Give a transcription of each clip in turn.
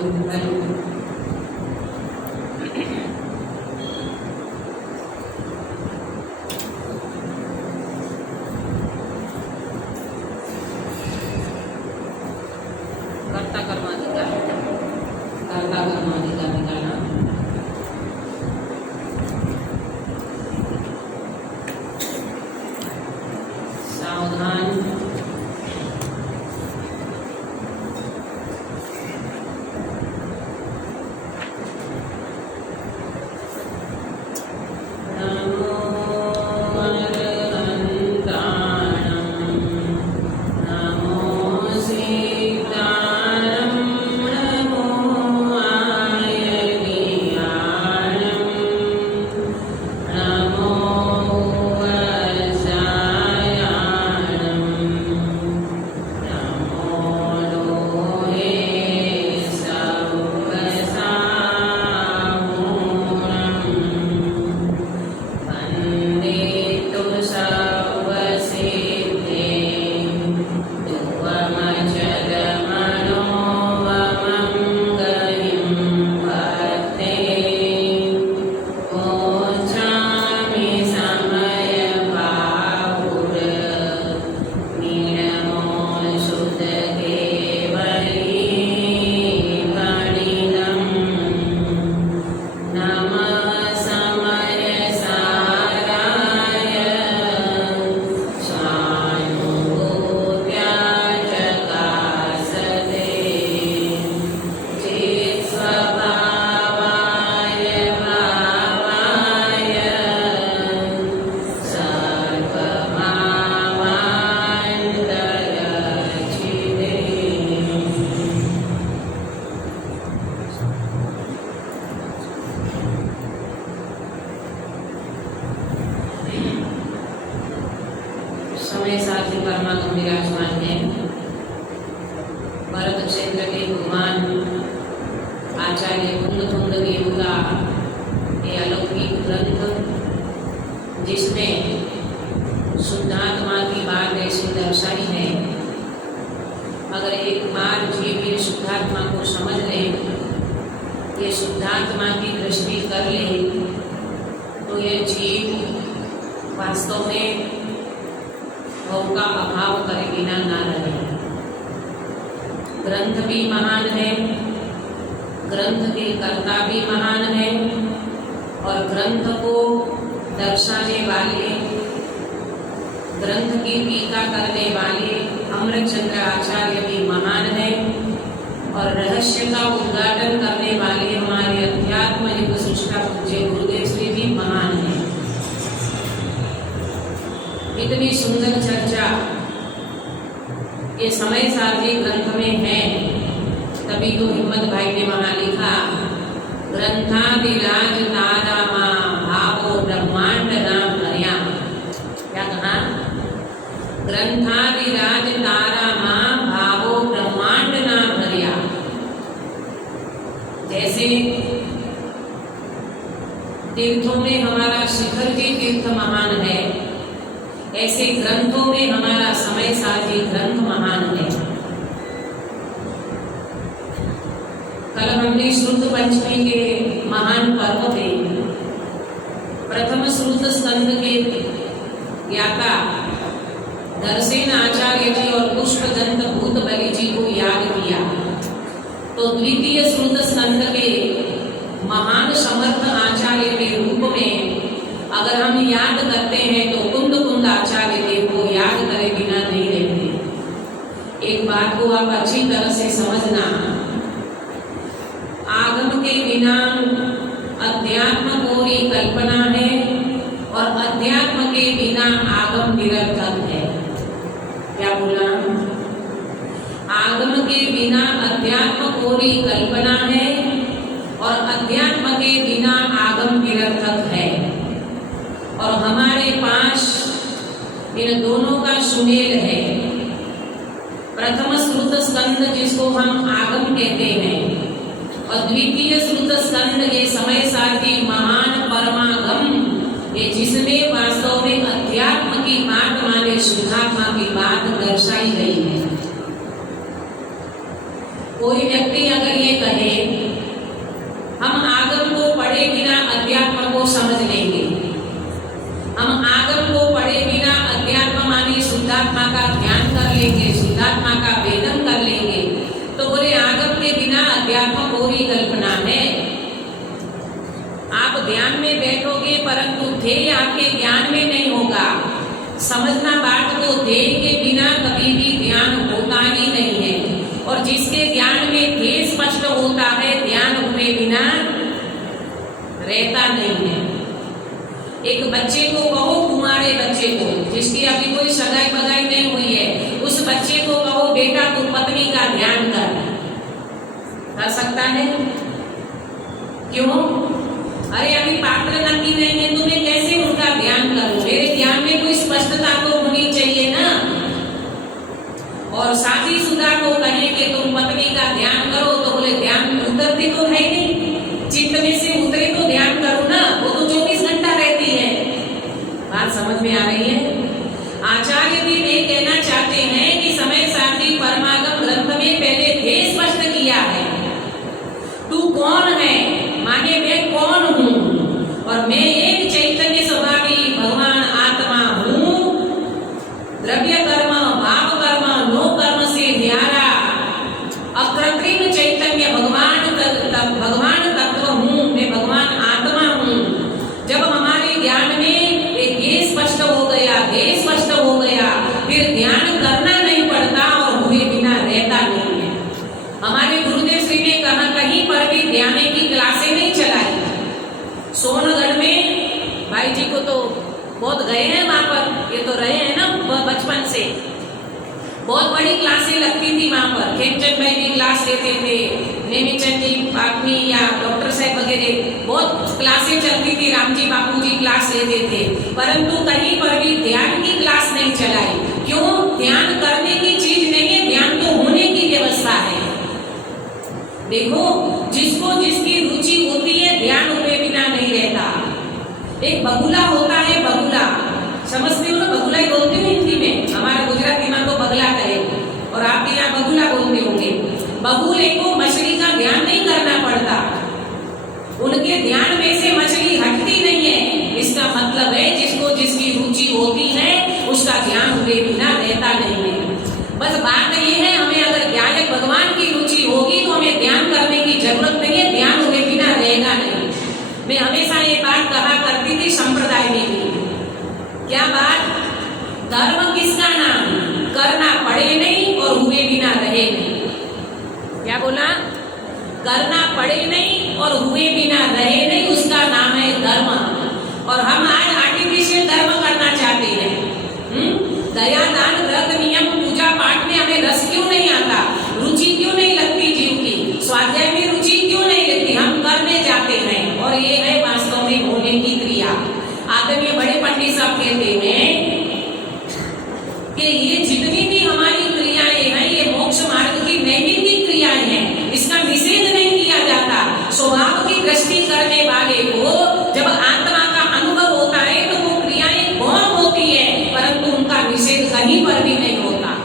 कर्ता कर्माधिकार निकालना। सावधान। समय सारथी परमात्मा विराजमान है। भरत क्षेत्र के भगवान आचार्य कुंदकुंद देव का ये अलौकिक ग्रंथ, जिसमें शुद्धात्मा की बात ऐसी दर्शाई है। अगर एक बार जीव ये शुद्धात्मा को समझ ले, ये शुद्धात्मा की दृष्टि कर ले, तो ये जीव वास्तव में भव का अभाव करे बिना ना रहे। ग्रंथ भी महान है, ग्रंथ के कर्ता भी महान है, और ग्रंथ को दर्शाने वाले, ग्रंथ की टीका करने वाले अमृतचंद्र आचार्य भी महान है, और रहस्य का उद्घाटन करने वाले हमारे अध्यात्म युग सृष्टा पूज्य गुरुदेव श्री भी महान है। इतनी सुंदर चर्चा ये समय सारथी ग्रंथ में है, तभी तो हिम्मत भाई ने वहां लिखा, ग्रंथादिराज तारा मां भावो ब्रह्मांड नाम हरिया। क्या कहा? ग्रंथादिराज तारा मां भावो ब्रह्मांड नाम हरिया। जैसे तीर्थों में हमारा शिखर जी तीर्थ महान है, ऐसे ग्रंथों में हमारा समय सारथी ग्रंथ महान है। कल हमने श्रुत पंचमी के महान पर्व पे प्रथम श्रुत स्कंद के ज्ञाता दर्शेन आचार्य जी और पुष्पदंत भूत बलि जी को याद किया, तो द्वितीय श्रुत स्कंद के महान समर्थ आचार्य के रूप में अगर हम याद करते हैं तो कुंद आचार्य देव को याद करे बिना नहीं रहते। एक बात को आप अच्छी तरह से समझना, आगम के बिना अध्यात्म कोरी कल्पना है, और अध्यात्म के बिना आगम निरर्थक है। क्या बोला? आगम के बिना अध्यात्म कोरी कल्पना है, और अध्यात्म के बिना आगम निरर्थक है। और हमारे पास इन दोनों का सुमेल है। प्रथम श्रुत स्कंद जिसको हम आगम कहते हैं, और द्वितीय श्रुत स्कंद ये समय सारथी महान परमागम, ये जिसमें वास्तव में अध्यात्म की बात माने शुद्धात्मा की बात दर्शाई गई है। कोई व्यक्ति अगर ये कहे के बिना अध्यात्म कोरी कल्पना है। आप ध्यान में बैठोगे परंतु ध्येय आपके ज्ञान में नहीं होगा। समझना बात को, ध्येय के बिना कभी भी ध्यान होता ही नहीं है। और जिसके ज्ञान में ध्येय स्पष्ट होता है, ध्यान हुए बिना रहता नहीं है। एक बच्चे को कहो, कुंवारे बच्चे को, जिसकी अभी कोई सगाई बगाई नहीं हुई है, उस बच्चे को कहो बेटा तू पत्नी का ध्यान कर सकता है? क्यों? अरे अभी पात्र नक्की नहीं है, तुम्हें कैसे उनका ध्यान करूं? मेरे ध्यान में कोई स्पष्टता तो होनी चाहिए ना। और शादीशुदा को कहे कि तुम पत्नी का ध्यान करो तो बोले ध्यान उतरती तो है नहीं, चित्त में से उतरे तो ध्यान करो ना, वो तो 24 घंटा रहती है। बात समझ में आ रही है? आचार्य भी ये कहना चाहते हैं कि समय सारणी परमागम ग्रंथ में पहले ध्येय स्पष्ट किया है। तू कौन है? माने मैं कौन हूँ? और मैं एक चैतन्य स्वभावी भगवान आत्मा हूँ। द्रव्य कर्म, भाव कर्म, नो कर्म से न्यारा अकृत्रिम चैतन्य भगवान तत्व हूँ। मैं भगवान आत्मा हूँ। जब हमारे ज्ञान में ये स्पष्ट हो गया, ये स्पष्ट हो गया, फिर ध्यान करना नहीं पड़ता और हुए बिना रहता नहीं है। हमारे गुरुदेव श्री ने कहा कहीं पर भी ध्यान की क्लासें नहीं चलाई। सोनगढ़ में भाई जी को तो बहुत गए हैं वहां पर, ये तो रहे हैं ना बचपन से। बहुत बड़ी क्लासें लगती थी वहां पर। खेमचंद भाई भी क्लास लेते थे, नेमीचंद जी पापनी या डॉक्टर साहब वगैरह बहुत क्लासें चलती थी। रामजी बापू जी क्लास लेते थे, परंतु कहीं पर भी ध्यान की क्लास नहीं चलाई। क्यों? ध्यान करने की चीज नहीं है, ध्यान तो होने की व्यवस्था है। देखो, जिसको जिसकी रुचि होती है ध्यान हुए बिना नहीं रहता। एक बगुला होता है, बगुला समझते हो ना? बगुला ही बोलते हो हिंदी में, हमारा गुजराती में तो बगला कहे और आपके यहाँ बगुला बोलते होंगे। बगुले को मछली का ध्यान नहीं करना पड़ता, उनके ध्यान में से मछली हटती नहीं है। इसका मतलब है जिसको जिसकी रुचि होती है उसका ध्यान हुए बिना रहता नहीं है। बस बात ये है, हमें अगर ज्ञायक भगवान की रुचि होगी तो हमें ध्यान करने की जरूरत नहीं है, ध्यान हुए बिना रहेगा नहीं। मैं हमेशा ये बात कहा करती थी संप्रदाय में भी। क्या बात? धर्म किसका नाम? करना पड़े नहीं और हुए बिना रहे नहीं। क्या बोला? करना पड़े नहीं और हुए बिना रहे नहीं, उसका नाम है धर्म। और हम आज आर्टिफिशियल धर्म करना चाहते हैं। दया दान व्रत नियम पूजा पाठ में हमें रस क्यों नहीं आता? रुचि क्यों नहीं लगती जीव की? स्वाध्याय में रुचि क्यों नहीं लगती? हम करने जाते हैं और ये है वास्तव में होने की क्रिया। आदरणीय बड़े पंडित साहब कहते हैं कि ये जितनी भी हमारी क्रियाएं हैं ये मोक्ष मार्ग की नैमित्तिक क्रियाएं हैं, इसका निषेध नहीं किया जाता। स्वभाव की दृष्टि करने वाले को जब आत्मा का अनुभव होता है तो वो क्रियाएं बहुत होती है, परंतु उनका निषेध कहीं पर भी नहीं होता।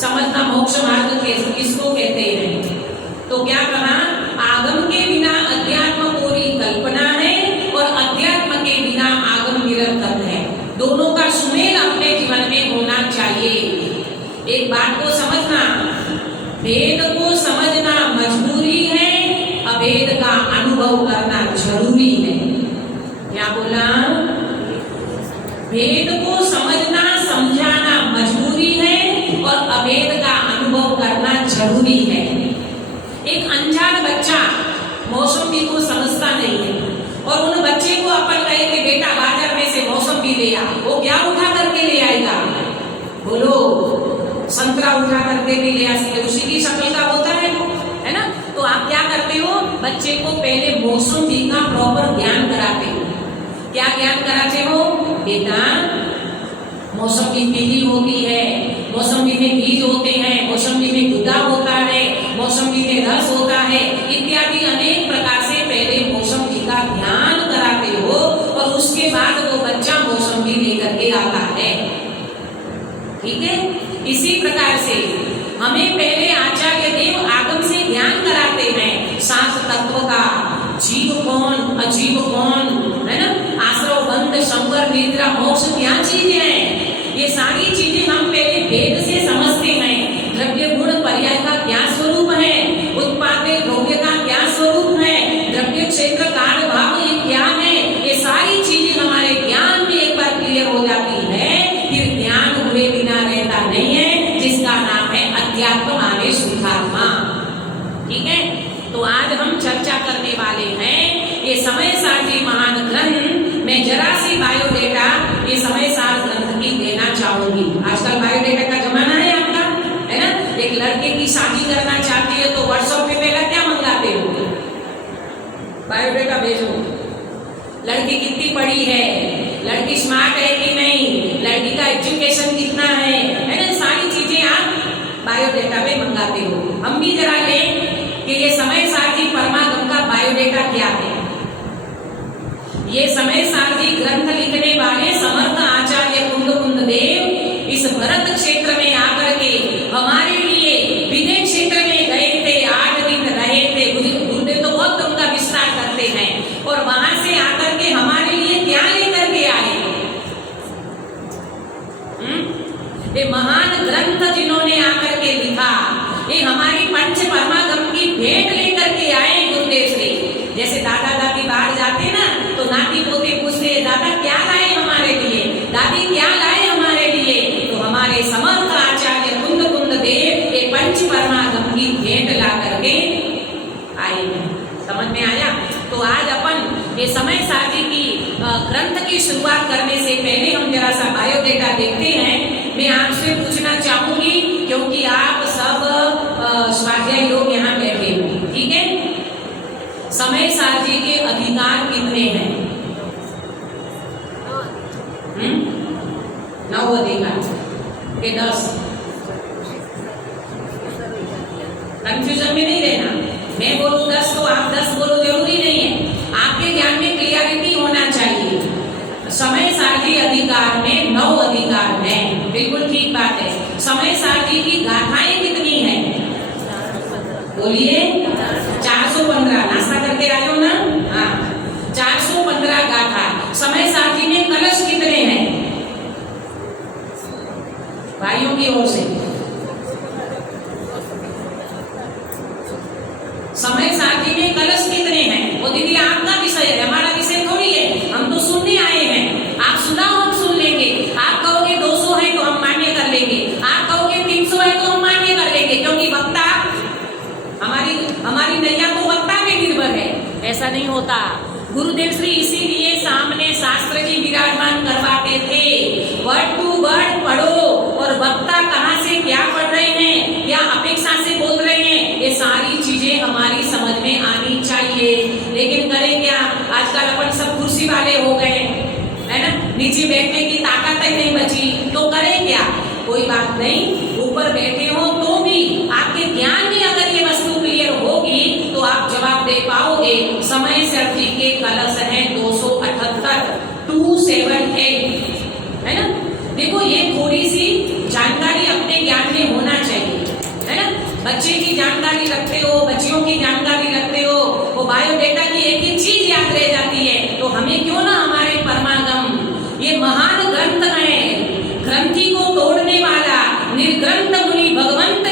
समझना मोक्ष मार्ग किसको कहते हैं? तो क्या कहा? आगम के बिना अध्यात्म कोरी कल्पना है और अध्यात्म के बिना आगम निरर्थक है। दोनों का सुमेल अपने जीवन में होना चाहिए। एक बात को समझना, भेद को समझना मजबूरी है, अभेद का अनुभव करना जरूरी है। क्या बोला? भेद को समझना समझाना मजबूरी है और अभेद का अनुभव करना जरूरी है। एक अनजान बच्चा मौसमी को समझता नहीं है और उन बच्चे को अपन कहे कि बेटा बाजार में से मौसमी ले आ, वो क्या उठा करके ले आएगा? बोलो, संतरा उठा करके भी ले आ सकते, उसी की शक्ल का होता है वो, है ना? तो आप क्या करते हो? बच्चे को पहले मौसमी का प्रॉपर ज्ञान कराते हो। क्या ज्ञान कराते हो? बेटा मौसमी पीली होती है, मौसमी में बीज होते हैं, मौसमी में गुदा होता है, मौसमी में रस होता है, इत्यादि अनेक प्रकार से पहले मौसमी का ज्ञान कराते हो और उसके बाद वो बच्चा मौसमी लेकर के आता है। ठीक है? इसी प्रकार से हमें पहले आचार्य देव आगम से ज्ञान कराते हैं सात तत्व का, जीव कौन, अजीव कौन, है ना? आश्रव बंध शंकर निद्रा मोक्ष क्या चीजें हैं, ये सारी चीजें हम पहले वेद से समझते हैं। द्रव्य गुण पर्याय का क्या स्वरूप है, वो तो आज हम चर्चा करने वाले हैं ये समय सारणी महान ग्रंथ। मैं जरा सी बायोडेटा ये समय सार ग्रंथ की देना चाहूंगी। आजकल बायोडेटा का जमाना है आपका, है ना। एक लड़के की शादी करना चाहती है तो व्हाट्सएप पे पहला क्या मंगाते हो? बायोडेटा भेजो। लड़की कितनी पढ़ी है, लड़की स्मार्ट है कि नहीं, लड़की का एजुकेशन कितना है ना, सारी चीजें आप बायोडेटा में मंगाते हो। हम भी जरा लें कि ये समय सारणी परमागम का बायोडेटा क्या है। ये समय सारणी ग्रंथ लिखने वाले समर्थ आचार्य कुंद देव इस भरत क्षेत्र में आकर के हमारे लिए विनय क्षेत्र में गए थे, 8 दिन रहे थे। गुरुदेव तो बहुत उनका विस्तार करते हैं और वहां से आकर के हमारे लिए क्या लेकर के आए। ये महान ग्रंथ जिन्होंने आकर के लिखा, ये हमारी पंच परमागम की भेंट लेकर के आए गुरुदेव श्री। जैसे दादा दादी बाहर जाते ना तो नाती पोते पूछते दादा क्या लाए हमारे लिए, दादी क्या लाए हमारे लिए, तो हमारे समर्थ आचार्य कुंद देव ये पंच परमागम की भेंट ला करके आए हैं। समझ में आया? तो आज अपन ये समय सारणी की ग्रंथ की शुरुआत करने से पहले हम जरा सा बायोडेटा देखते हैं। मैं आपसे पूछना चाहूंगी क्योंकि आप सब स्वाध्यायी लोग यहाँ बैठे हो, ठीक है। समय सारणी के अधिकार कितने हैं? 9 अधिकार के 10। कंफ्यूजन में नहीं रहना। मैं बोलूं 10 तो आप 10 बोलो, जरूरी नहीं है। आपके ज्ञान में क्लियरिटी होना चाहिए। समय सारणी अधिकार में 9 अधिकार हैं, बिल्कुल ठीक बात है। समय सारणी की गाथाएं कितनी हैं? बोलिए 415। नाश्ता करके आए हो ना? हाँ, 415 गाथा। समय सारणी में कलश कितने हैं भाइयों की ओर से? समय सारणी में कलश कितने हैं? वो दीदी आपका विषय है, हमारा विषय थोड़ी है। हम तो सुनने आए हैं। आप सुनाओ, हम सुन लेंगे। आप कहोगे 200 है तो हम मान्य कर लेंगे, आप कहोगे 300 है तो हम मान्य कर लेंगे, क्योंकि वक्ता हमारी नैया तो वक्ता पे निर्भर है। ऐसा नहीं होता। गुरुदेव श्री इसीलिए सामने शास्त्र जी विराजमान करवाते थे। वर्ड टू वर्ड पढ़ो और वक्ता कहाँ से क्या पढ़ रहे हैं, क्या अपेक्षा से बोल रहे हैं, ये सारी चीजें हमारी समझ में आनी चाहिए। लेकिन करें क्या? आजकल अपन सब कुर्सी वाले हो गए, है ना। नीचे बैठने की ताकत ही नहीं बची, तो करें क्या? कोई बात नहीं, ऊपर बैठे हो तो भी आपके ज्ञान में अगर ये वस्तु क्लियर होगी तो आप जवाब दे पाओगे। समय सारणी के कलश है 278, 278, है ना। देखो ये थोड़ी सी जानकारी अपने ज्ञान में होना चाहिए, है ना। बच्चे की जानकारी रखते हो, बच्चियों की जानकारी रखते हो, वो बायोडेटा की एक ही चीज याद रह जाती है। तो हमें क्यों ना हमारे परमागम ये महान ग्रंथ है, ग्रंथि को तोड़ने वाला निर्ग्रंथ मुनि भगवंत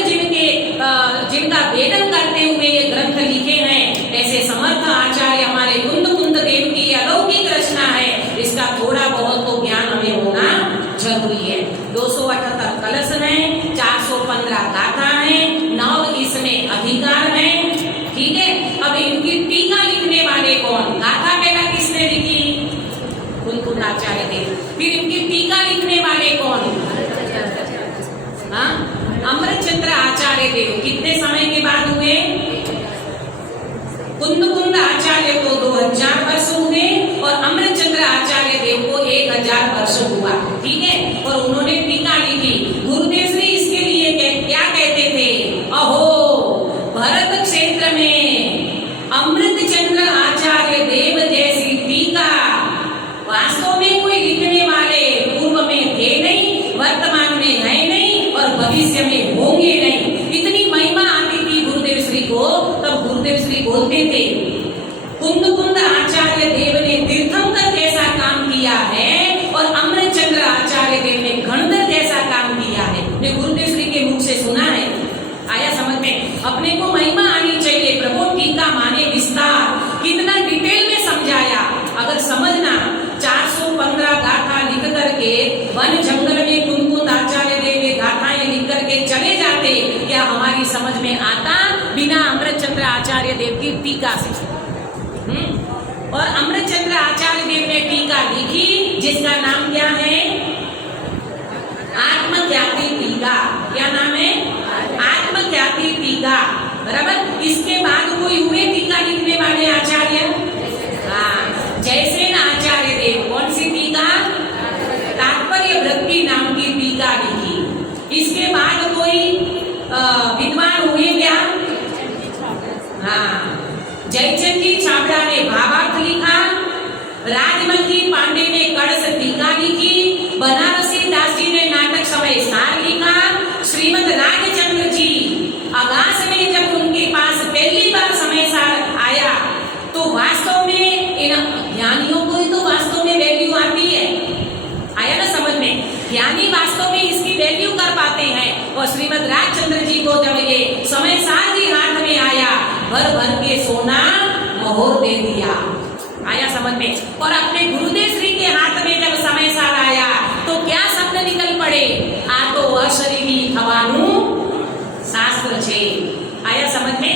जिनका वेदन करते हुए ये ग्रंथ लिखे हैं, ऐसे समर्थ आचार्य हमारे कुंद देव की अलौकिक रचना है। इसका थोड़ा बहुत तो ज्ञान हमें होना जरूरी है। 278 कलश है, 415 गाथा है, 9 इसमें अधिकार है, ठीक है। अब इनकी टीका लिखने वाले कौन? गाथा पहला किसने लिखी? कुंद आचार्य देव। फिर इनकी टीका लिखने वाले कौन? हाँ, अमृतचंद्र आचार्य देव। कितने समय के बाद हुए? कुंद आचार्य को 2000 वर्ष हुए और अमृतचंद्र आचार्य देव को 1000 वर्ष हुआ, ठीक है। और उन्होंने टीका लिखी। गुरुदेव श्री इसके लिए क्या कहते थे? अहो भरत क्षेत्र में अमृतचंद्र आचार्य देव जैसी टीका वास्तव में कोई लिखने वाले पूर्व में थे नहीं, वर्तमान में है नहीं और भविष्य में होंगे नहीं। इतनी महिमा आती थी गुरुदेव श्री को, तब गुरुदेव श्री बोलते थे कुंद आचार्य देव ने तीर्थंकर जैसा काम किया है और अमृतचंद्र आचार्य देव ने गणधर जैसा काम किया है। मैं गुरुदेव श्री के मुख से सुना है। आया समझ में? अपने को महिमा आनी चाहिए। प्रभु टीका माने विस्तार, कितना डिटेल में समझाया। अगर समझना 415 गाथा लिख करके वन जंगल में कुंद आचार्य देव ये गाथाएं लिख करके चले जाते, क्या हमारी समझ में आता? बिना अमृतचंद्र आचार्य आचार्य देव की टीका से। और अमृतचंद्र आचार्य देव ने टीका लिखी जिसका नाम क्या है? आत्मख्याति टीका। क्या नाम है? आत्मख्याति टीका। बराबर। इसके बाद कोई हुए टीका लिखने वाले आचार्य? हाँ, जयसेन आचार्य देव। कौन सी टीका? तात्पर्य वृत्ति नाम की टीका लिखी। इसके बाद कोई विद्वान हुए क्या? हाँ, जयचंद जी छाबड़ा ने भावार्थ लिखा। राजमंजी पांडे ने कड़स टीका लिखी। बनारसी दास जी ने नाटक समय सार लिखा। श्रीमद राजचंद्र जी अगास में जब उनके पास पहली बार समय सार आया तो वास्तव में इन ज्ञानियों को तो वास्तव में वैल्यू आती है। आया ना समझ में? ज्ञानी वास्तव में इसकी वैल्यू कर पाते हैं। और श्रीमद राजचंद्र जी को जब ये समय सार जी हाथ में आया, भर भर के सोना मोहर दे दिया। आया समझ में? और अपने गुरुदेव श्री के हाथ में जब समय सार आया तो क्या शब्द निकल पड़े? आ तो अशरीरी थवानु शास्त्र छे। आया समझ में?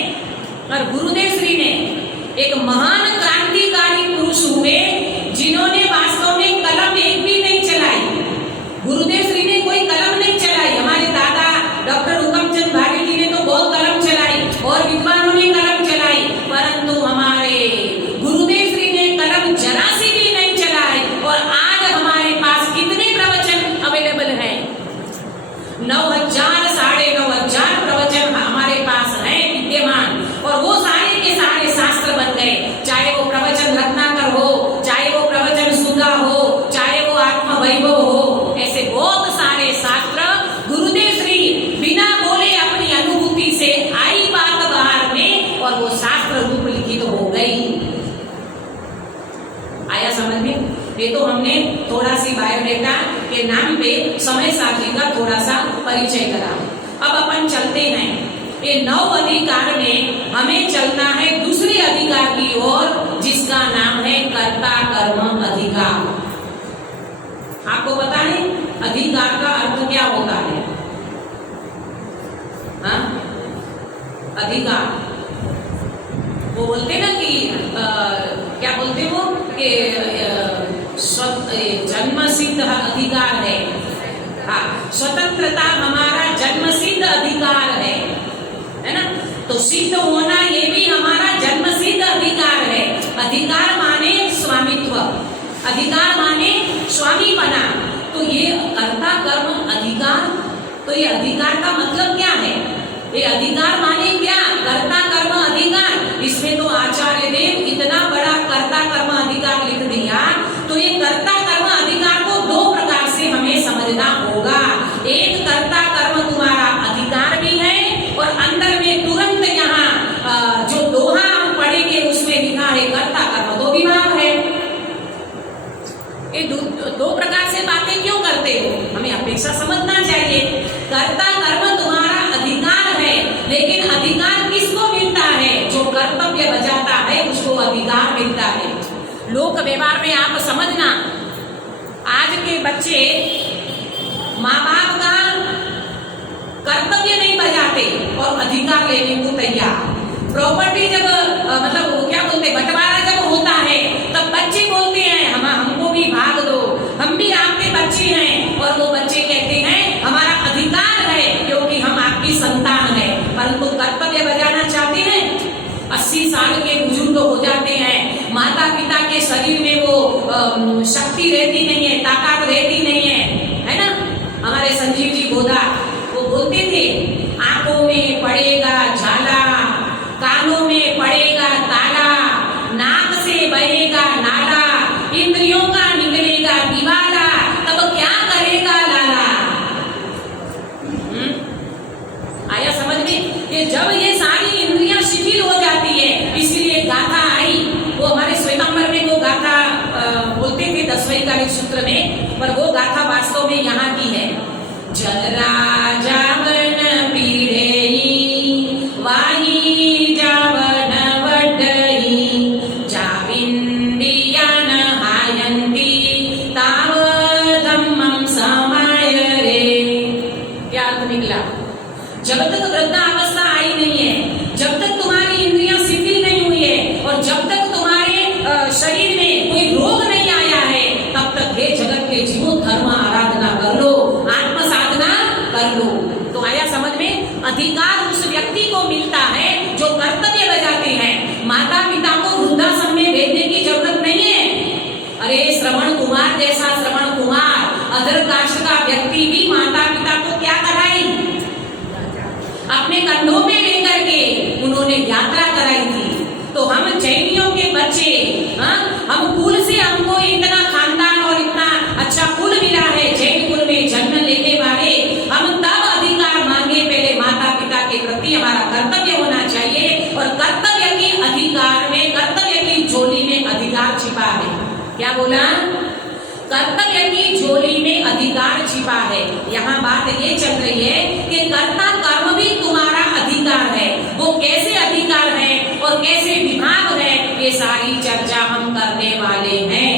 और गुरुदेव श्री ने एक महान क्रांतिकारी पुरुष हुए जिन्होंने वास्तव में कलम एक भी नहीं चलाई। गुरुदेव श्री ने कोई कलम नहीं चलाई। हमारे दादा डॉक्टर हुकमचंद भाटी जी ने तो बहुत कलम चलाई और विद्वानों ने कलम चलाई, परंतु हमारे गुरुदेव श्री ने कलम जरा सी भी नहीं चलाई। और आज हमारे पास कितने प्रवचन अवेलेबल हैं? 9,000 साढ़े 9,000 प्रवचन हमारे पास हैं विद्यमान। और वो सारे के सारे शास्त्र बन गए। चाहे वो प्रवचन रत्नाकर हो, चाहे वो प्रवचन सुधा हो, चाहे वो आत्म वैभव हो, ऐसे बहुत सारे शास्त्र गुरुदेव श्री बिना बोले अपनी अनुभूति से आई बात बाहर में और वो शास्त्र रूप लिखित हो गई। आया समझ में? ये तो हमने थोड़ा सी बायोडेटा के नाम पे समय सारणी का थोड़ा सा परिचय करा। अब अपन चलते हैं। ये 9 अधिकार में हमें चलना है दूसरे अधिकार की ओर, जिसका नाम है कर्ता कर्म अधिकार। आपको पता है अधिकार का अर्थ क्या होता है? हाँ? अधिकार वो बोलते ना कि क्या बोलते वो कि जन्मसिद्ध अधिकार है। हाँ, स्वतंत्रता हमारा जन्मसिद्ध अधिकार है ना? तो सिद्ध होना ये भी हमारा जन्मसिद्ध अधिकार है। अधिकार माने स्वामित्व, अधिकार माने स्वामी बना। तो ये कर्ता कर्म अधिकार, तो ये अधिकार का मतलब क्या है? ये अधिकार माने क्या? कर्ता कर्म अधिकार। इसमें तो आचार्य देव इतना बड़ा कर्ता कर्म अधिकार लिख दिया। तो ये कर्ता कर्म अधिकार को 2 प्रकार से हमें समझना होगा। एक कर्ता कर्म तुम्हारा अधिकार भी है और अंदर में तुरंत यहाँ जो दोहा हम पढ़ेंगे उसमें लिखा है कर्ता कर्म 2 विभाग है। ये 2 प्रकार से बातें क्यों करते हो? हमें हमेशा समझना चाहिए। कर्ता कर्म तुम्हारा अधिकार है, लेकिन अधिकार किसको मिलता है? जो कर्तव्य बजाता है उसको अधिकार मिलता है। लोक व्यवहार में आप समझना, आज के बच्चे माँ बाप का कर्तव्य नहीं बजाते और अधिकार लेने को तैयार। प्रॉपर्टी जब मतलब वो क्या बोलते, बंटवारा जब होता है तब बच्चे बोलते हैं हमको भी भाग दो, हम भी आपके बच्चे हैं। और वो बच्चे कहते हैं हमारा अधिकार है क्योंकि हम आपकी संतान है। परंतु कर्तव्य बजाना चाहते हैं। 80 साल के बुजुर्ग हो जाते हैं, माता पिता के शरीर में वो शक्ति रहती नहीं है, ताकत रहती नहीं है ना? हमारे संजीव जी बोधा वो बोलते थे, आंखों में पड़ेगा झाला, कानों में पड़ेगा ताला, नाक से बहेगा नाला, इंद्रियों का निकलेगा दिवाला, तब क्या करेगा लाला? आया समझ में? ये जब ये सारी इंद्रियां शिथिल हो जाती है, इसलिए गाथा आई। वो हमारे श्वेतांबर में वो गाथा बोलते थे 10वें कालिक सूत्र में, पर वो जैसा श्रवण कुमार अधर कास्ट का व्यक्ति भी माता पिता को क्या कराई, अपने कंधों में लेकर के उन्होंने यात्रा कराई थी। तो हम जैनियों के बच्चे, हम कुल से हमको इतना खानदान और इतना अच्छा कुल मिला है, जैन कुल में जन्म लेने वाले, हम तब अधिकार मांगे। पहले माता पिता के प्रति हमारा कर्तव्य होना चाहिए, और कर्तव्य के अधिकार में, कर्तव्य की झोली में अधिकार छिपा है। क्या बोला? कर्तव्य की झोली में अधिकार छिपा है। यहाँ बात ये चल रही है कि कर्ता कर्म भी तुम्हारा अधिकार है। वो कैसे अधिकार है और कैसे विभाग है, ये सारी चर्चा हम करने वाले हैं।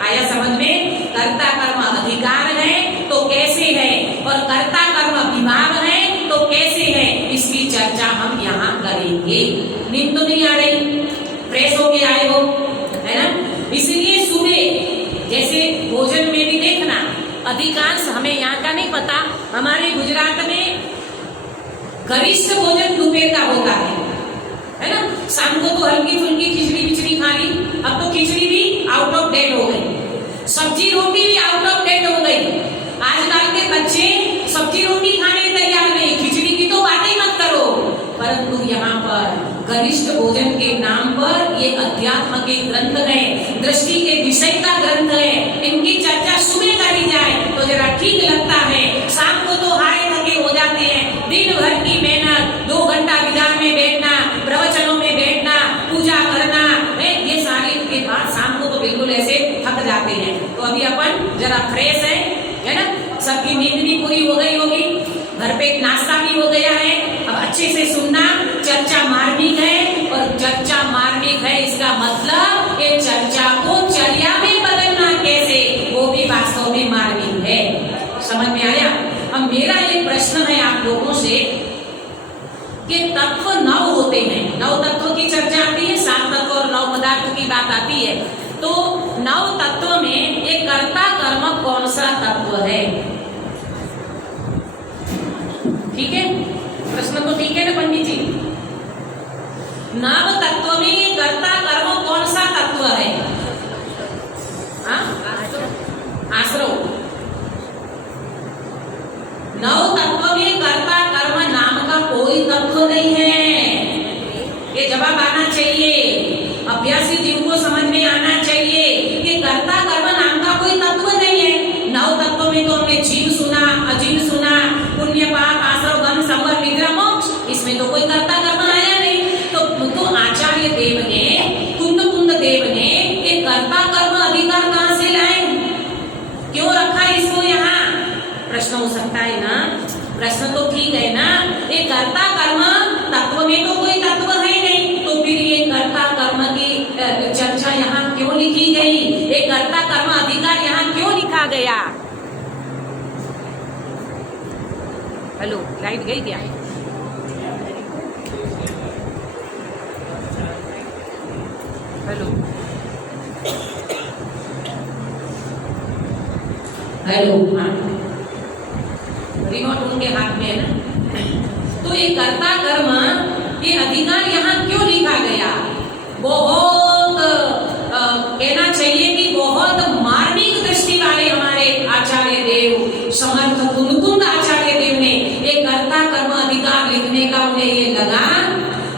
आया समझ में? कर्ता कर्म अधिकार है तो कैसे है, और कर्ता कर्म विभाग है तो कैसे है, इसकी चर्चा हम यहाँ करेंगे। नींद तो नहीं आ रही? फ्रेश होके आए हो, है ना? इसलिए सुबह जैसे भोजन में भी देखना, अधिकांश, हमें यहाँ का नहीं पता, हमारे गुजरात में गरिष्ठ भोजन दोपहर का होता है ना? शाम को तो हल्की फुल्की खिचड़ी बिचड़ी खा ली। अब तो खिचड़ी भी आउट ऑफ डेट हो गई, सब्जी रोटी भी आउट ऑफ डेट हो गई। आजकल के बच्चे सब्जी रोटी खाने तैयार नहीं, खिचड़ी की तो बात ही मत करो। परंतु यहाँ पर गरिष्ठ भोजन के नाम पर ये अध्यात्म के ग्रंथ है, दृष्टि के विषय का ग्रंथ है, इनकी चर्चा सुबह करी जाए तो जरा ठीक लगता है। शाम को तो हारे थके हो जाते हैं, दिन भर की मेहनत, 2 घंटा विधान में बैठना, प्रवचनों में बैठना, पूजा करना, ये सारे के बाद शाम को तो बिल्कुल ऐसे थक जाते हैं। तो अभी अपन जरा फ्रेश है ना? सबकी नींद भी पूरी हो गई होगी, घर पे नाश्ता भी हो गया है। अब अच्छे से सुनना, चर्चा मार्मिक है, और चर्चा मार्मिक है इसका मतलब ये चर्चा को चर्या में बदलना कैसे, वो भी वास्तव में मार्मिक है। समझ में आया? अब मेरा एक प्रश्न है आप लोगों से कि तत्व 9 होते हैं, 9 तत्वों की चर्चा आती है, 7 तत्व और 9 पदार्थ की बात आती है। तो 9 तत्व में एक कर्ता कर्म कौन सा तत्व है? ठीक है, प्रश्न तो ठीक है ना पंडित जी? 9 तत्व में कर्ता कर्म कौन सा तत्व है? आश्रव। 9 तत्व में कर्ता कर्म नाम का कोई तत्व नहीं है। ये जवाब आना चाहिए, अभ्यासी जीव को समझ में आना चाहिए कि कर्ता कर्म नाम का कोई तत्व नहीं है। 9 तत्व में तो हमने जीव सुना, अजीव सुना, पुण्य पाप, आश्रव, गम, संवर, निद्रा, मोक्ष, इसमें तो कोई कर्ता कर्म आया नहीं। तो आचार्य देव ने, कुंद देव ने एक कर्ता कर्म अधिकार कहाँ से लाए, क्यों रखा इसको यहाँ? प्रश्न हो सकता है ना? प्रश्न तो ठीक है ना? एक कर्ता कर्म तत्व में तो कोई तत्व है नहीं, तो फिर ये कर्ता कर्म की चर्चा यहाँ क्यों लिखी गई? एक कर्ता कर्म अधिकार यहाँ क्यों लिखा गया? हेलो, लाइट गई क्या? हेलो हेलो, हाँ, रिमोट उनके हाथ में है ना? तो ये कर्ता कर्म, ये अधिकार यहाँ क्यों लिखा गया? बहुत कहना चाहिए कि बहुत मार्मिक दृष्टि वाले हमारे आचार्य देव, समर्थ कुंद आचार्य देव ने एक कर्ता कर्म अधिकार लिखने का उन्हें ये लगा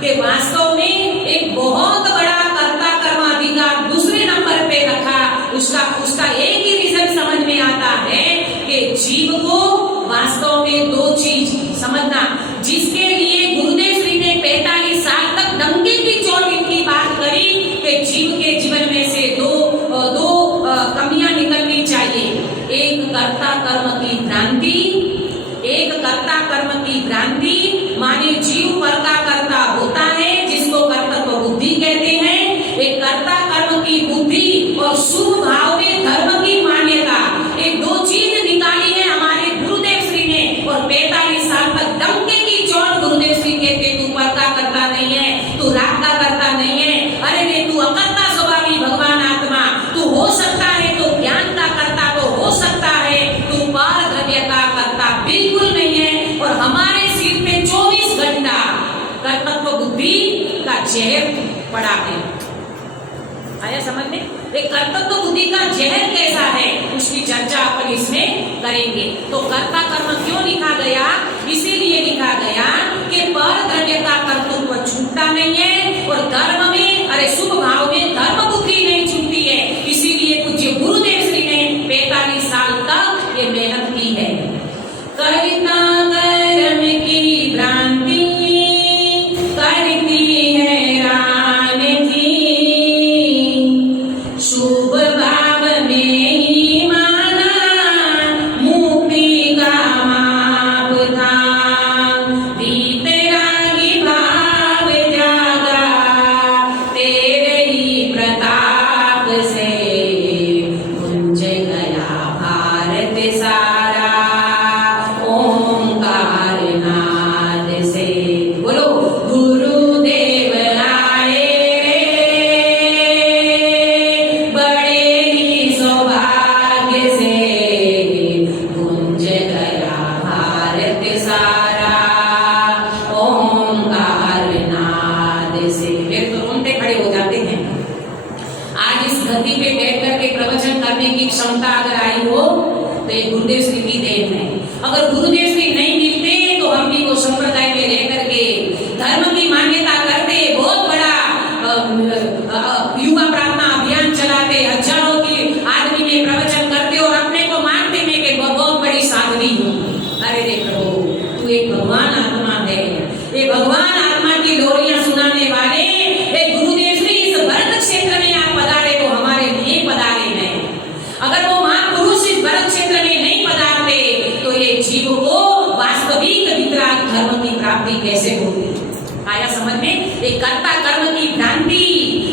कि वास्तव में एक बहुत बड़ा कर्ता कर्म अधिकार दूसरे नंबर पे रखा। उसका एक ही रीजन समझ में आता है कि जीव को वास्तव में 2 चीज समझना, जिसके लिए गुरुदेव श्री ने 45 साल तक डंके की चोट इनकी बात करी कि जीव के जीवन में से दो कमियां निकलनी चाहिए। एक कर्ता कर्म की भ्रांति, एक कर्ता कर्म की भ्रांति, माने जीव कर्ता कर्ता होता है जिसको कर्तव्य बुद्धि कहते हैं। एक कर्ता कर्म की बुद्धि और शुभ भाव में धर्म की मान्यता, एक 2 चीज निकाली है हमारे गुरुदेव श्री ने। और 45 साल तक डंके की चोट गुरुदेव श्री कहते तू कर्ता करता नहीं है, तू रागता करता नहीं है, अरे रे तू अकर्ता स्वभावी भगवान आत्मा, तू हो सकता है तो ज्ञान का कर्ता तो हो सकता है, तू पर द्रव्य का कर्ता बिल्कुल नहीं है। और हमारे सिर पे 24 घंटा कर्तव्य बुद्धि का जहर पड़ा है। आया समझ में? एक कर्तव्य बुद्धि का जहर कैसा है उसकी चर्चा अपन इसमें करेंगे। तो कर्ता कर्म क्यों लिखा गया? इसीलिए लिखा गया कि पर द्रव्य का कर्तृत्व छूटता नहीं है और धर्म में, अरे शुभ भाव में धर्म बुद्धि नहीं छूटती है। इसीलिए पूज्य गुरुदेव श्री ने 45 साल तक ये मेहनत की है। कर्ता कर्म की भ्रांति करती है रान थी, शुभ भाव में ही माना मुक्ति का माप था, वीतरागी भाव जागा तेरे ही प्रताप से, गुंज गया भारत सारा ओंकार नाद से। बोलो गुरुदेव आए बड़े ही सौभाग्य से, गुंज गया भारत सारा ओंकार नाद से। फिर तो रोंगटे खड़े हो जाते हैं। आज इस धरती पे बैठ करके प्रवचन करने की क्षमता अगर आई हो तो ये गुरुदेव श्री की देन है। अगर गुरुदेव श्री नहीं मिलते तो हम भी वो संप्रदाय में रह करके धर्म की मान्यता करते, बहुत बड़ा युवा प्रार्थना अभियान चलाते, हजारों की आदमी में प्रवचन करते और अपने को मानते में कि बहुत बड़ी साधवी हूँ। अरे रे प्रभु, तू एक भगवान आत्मा है। ये भगवान आत्मा की लोरियां सुनाने वाले एक गुरुदेव श्री इस भरत क्षेत्र में आप पधारे तो हमारे लिए पधारे हैं। अगर वो महापुरुष इस भरत क्षेत्र में नहीं पधारते तो ये जीव को वास्तविक वितराग धर्म की प्राप्ति कैसे होती? आया समझ में? एक कर्ता कर्म की भ्रांति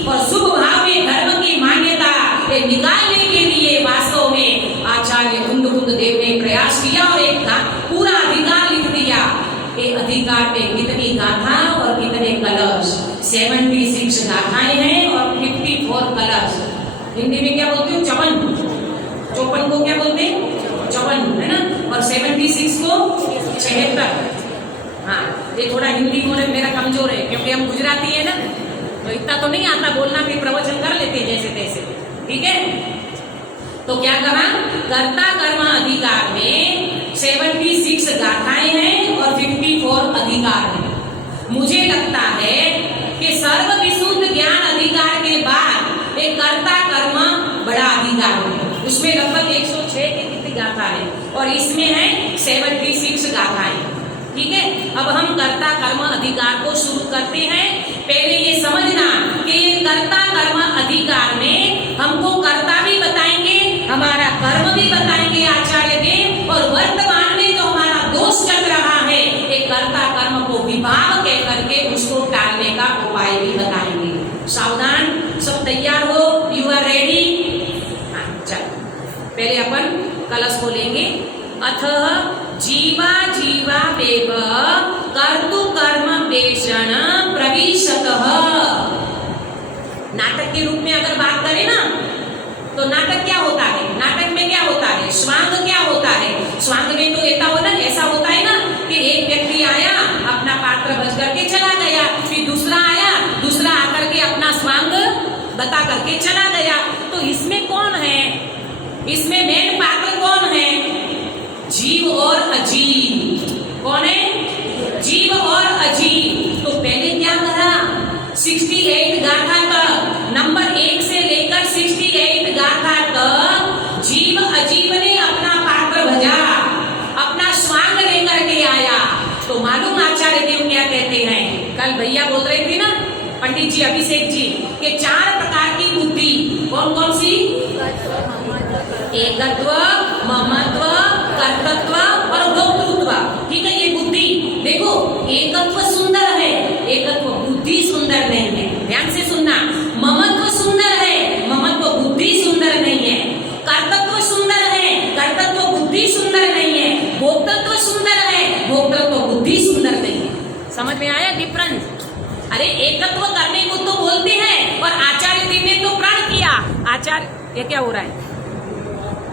और शुभ भाव में धर्म की मान्यता ये निकालने के लिए वास्तव में आचार्य कुंद देव ने प्रयास किया और एक पूरा अधिकार लिख दिया। ये अधिकार में कितनी गाथा और कितने कलश? 76 गाथाएं हैं और 54 कलश। हिंदी में क्या बोलते हो? चौपन। चौपन को क्या बोलते हैं? चौपन, है ना? और 76 को 76। हाँ, ये थोड़ा हिंदी बोलने मेरा कमजोर है क्योंकि हम गुजराती है ना, तो इतना तो नहीं आता बोलना, भी प्रवचन कर लेते जैसे तैसे। ठीक है, तो क्या कहा? कर्ता कर्म अधिकार में 76 गाथाएं हैं और 54 अधिकार हैं। मुझे लगता है कि सर्व विशुद्ध ज्ञान अधिकार के बाद एक कर्ता कर्म बड़ा अधिकार है। उसमें लगभग 106 की कितनी गाथा है और इसमें है 76 गाथाएं। ठीक है, अब हम कर्ता कर्म अधिकार को शुरू करते हैं। पहले ये समझना कि ये कर्ता कर्म अधिकार में हमको कर्ता भी बताएंगे, हमारा कर्म भी बताएंगे आचार्य देव, और वर्तमान में जो हमारा दोष चल रहा है एक कर्ता कर्म को विभाग कह करके उसको टालने का उपाय भी बताएंगे। सावधान, सब तैयार हो? You are ready? हाँ, चलो पहले अपन कलश खोलेंगे। अथ जीवा जीवा वेव कर्तु कर्म पेषण प्रविशतः। नाटक के रूप में अगर बात करें ना तो नाटक क्या होता है? नाटक में क्या होता है? स्वांग क्या होता है? स्वांग में तो ऐसा होता है ना कि एक व्यक्ति आया, अपना पात्र भज करके चला गया, फिर दूसरा आया, दूसरा आकर के अपना स्वांग बता करके चला गया। तो इसमें कौन है? इसमें मेन पात्र कौन है? जीव और अजीव। कौन है? जीव और अजीव। तो पहले क्या कहा? 68 गाथा तक, नंबर 1 से लेकर 68 गाथा तक जीव अजीव ने अपना पात्र भजा, अपना स्वांग लेकर के आया। तो मालूम आचार्य देव क्या कहते हैं? कल भैया बोल रहे थे ना, पंडित जी अभिषेक जी, के 4 प्रकार की बुद्धि। कौन कौन सी? एकत्व, ममत्व, कर्तृत्व और भोक्तृत्व। ठीक है, ये बुद्धि देखो, एकत्व सुंदर है, एकत्व बुद्धि सुंदर नहीं है। ध्यान से सुनना, ममत्व सुंदर है, ममत्व बुद्धि सुंदर नहीं है। कर्तृत्व सुंदर है, कर्तृत्व बुद्धि सुंदर नहीं है। भोक्तृत्व सुंदर है, भोक्तृत्व बुद्धि सुंदर नहीं है। समझ में आया डिफरेंस? अरे एकत्व करने को तो बोलते हैं और आचार्य देव ने तो प्रण किया। आचार्य, ये क्या हो रहा है?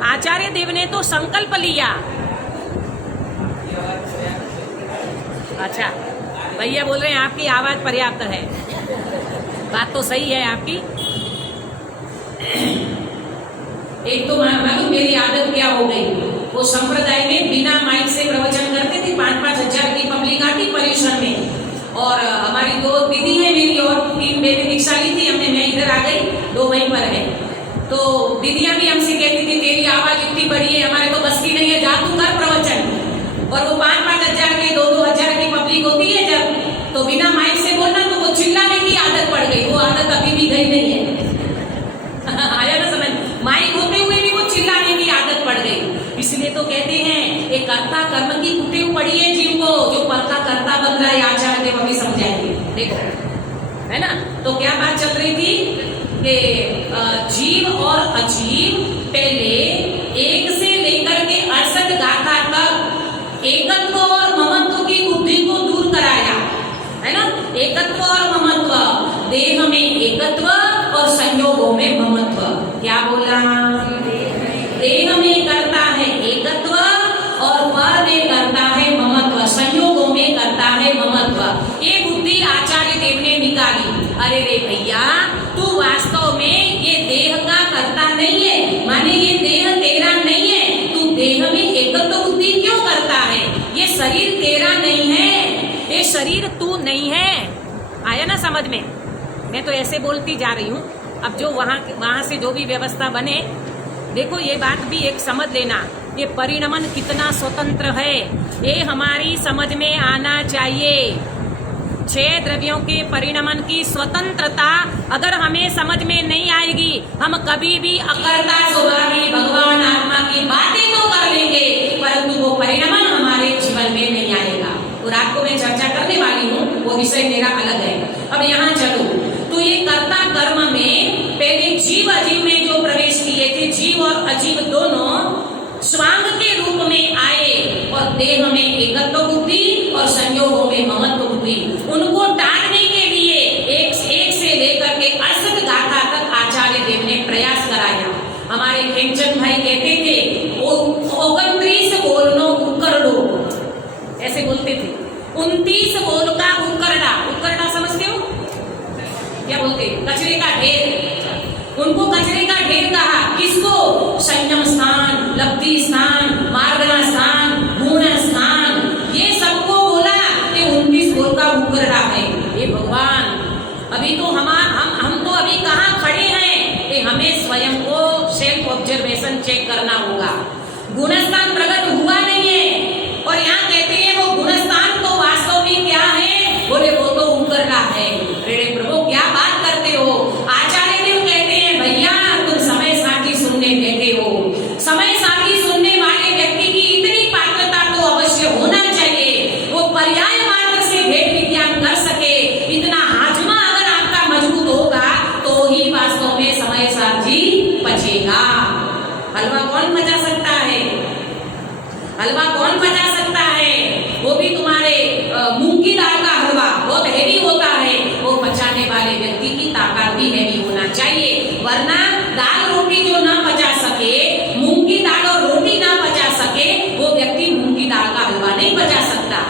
आचार्य देव ने तो संकल्प लिया। अच्छा, भैया बोल रहे हैं आपकी आवाज पर्याप्त है। बात तो सही है आपकी। एक तो मालूम मेरी आदत क्या हो गई, वो संप्रदाय में बिना माइक से प्रवचन करते थे, 5-5 हजार की पब्लिक आती परिसर में। और हमारी 2 दीदी है मेरी और 3 बेबी दीक्षा ली थी हमने, मैं इधर आ गई, 2 वहीं पर है। तो दीदियां भी हमसे कहती थी तेरी आवाज इतनी बड़ी है, हमारे तो बस की नहीं है, जा तू कर प्रवचन। और वो 5-5 हजार के 2-2 हजार की पब्लिक होती है जब, तो बिना माइक से बोलना तो वो चिल्लाने की आदत पड़ गई, वो आदत अभी भी गई नहीं है। आया ना समझ, माइक होते हुए भी वो चिल्लाने की आदत पड़ गई। इसलिए तो कहते हैं एक कर्ता कर्म की कुटेव पड़ी है जीव को, जो पक्का कर्ता बन रहा है आचार्य देव अभी समझाएंगे, देखो है ना। तो क्या बात चल रही थी कि जीव और अजीव पहले 1 से लेकर के 68 गाथा तक एकत्व और ममत्व की बुद्धि को दूर कराया, है ना। एकत्व और ममत्व, देह में एकत्व और संयोगों में ममत्व। क्या बोला, देह में करता है एकत्व और पर में करता है ममत्व, संयोगों में करता है ममत्व। ये बुद्धि आचार्य देव ने निकाली। अरे रे भैया, तू वास्तव में ये देह का करता नहीं है, माने ये देह तेरा नहीं है, तू देह में एकत्व बुद्धि क्यों करता है? ये शरीर तेरा नहीं है, ये शरीर तू नहीं है। आया ना समझ में? मैं तो ऐसे बोलती जा रही हूँ, अब जो वहाँ से जो भी व्यवस्था बने, देखो ये बात भी एक समझ लेना, ये परिणमन कितना स्वतंत्र है, ये हमारी समझ में आना चाहिए। 6 द्रव्यों के परिणमन की स्वतंत्रता अगर हमें समझ में नहीं आएगी, हम कभी भी अकर्ता स्वभावी भगवान आत्मा की बातें तो कर लेंगे, परंतु वो परिणमन हमारे जीवन में नहीं आएगा। तो रात को मैं चर्चा करने वाली हूँ, वो विषय मेरा अलग है। अब यहाँ चलो, तो ये कर्ता कर्म में पहले जीव अजीव में जो प्रवेश किए थे, जीव और अजीव दोनों स्वांग के रूप में आए और देह में एकत्व बुद्धि और संयोगों में ममत्व बुद्धि, उनको टालने के लिए एक से लेकर के 68 गाथा तक आचार्य देव ने प्रयास कराया। हमारे खेमचंद भाई कहते थे 29 बोलनो उकरडो, ऐसे बोलते थे, 29 बोल का उकरडा। उकरडा समझते हो क्या बोलते? कचरे का ढेर। उनको कचरे का ढेर कहा, किसको? संयम स्थान, लब्धि स्थान, मार्गना स्थान, गुण स्थान, ये सबको बोला कि 29 बोल का उकरडा है। ये भगवान, अभी तो हम तो अभी कहाँ खड़े हैं कि हमें स्वयं को सेल्फ ऑब्जर्वेशन चेक करना होगा। गुणस्थान प्रकट हुआ नहीं है, और यहाँ कहते हैं वो गुणस्थान तो वास्तव में क्या है? बोले वो तो उकरडा है। अरे प्रभु क्या बात करते हो? आचार्य देव कहते हैं भैया तुम समय साथी सुनने बैठे हो, समय साथी सुनने वाले व्यक्ति की इतनी पात्रता तो अवश्य होना चाहिए, वो पर्याय मात्र से भेद विज्ञान कर सके, इतना हाजमा अगर आपका मजबूत होगा तो ही वास्तव में समय साथी बचेगा। हलवा कौन बचा सकता है? हलवा कौन बचा सकता है? वो भी तुम्हारे मूंग की दाल का हलवा बहुत हेवी होता है, वो पचाने वाले व्यक्ति की ताकत भी हेवी होना चाहिए, वरना दाल रोटी जो ना पचा सके, मूंग की दाल और रोटी ना पचा सके, वो व्यक्ति मूंग की दाल का हलवा नहीं पचा सकता।